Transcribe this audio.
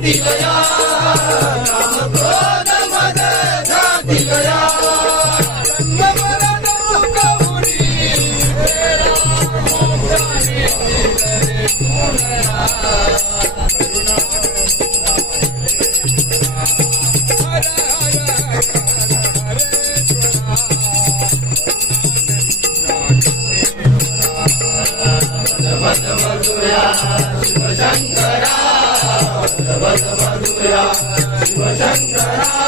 घाती गया काम क्रोध मद घाती गया जन्म मरण गौरी तेरा ओंकारी तेरे पूर्णया शिव शंकरा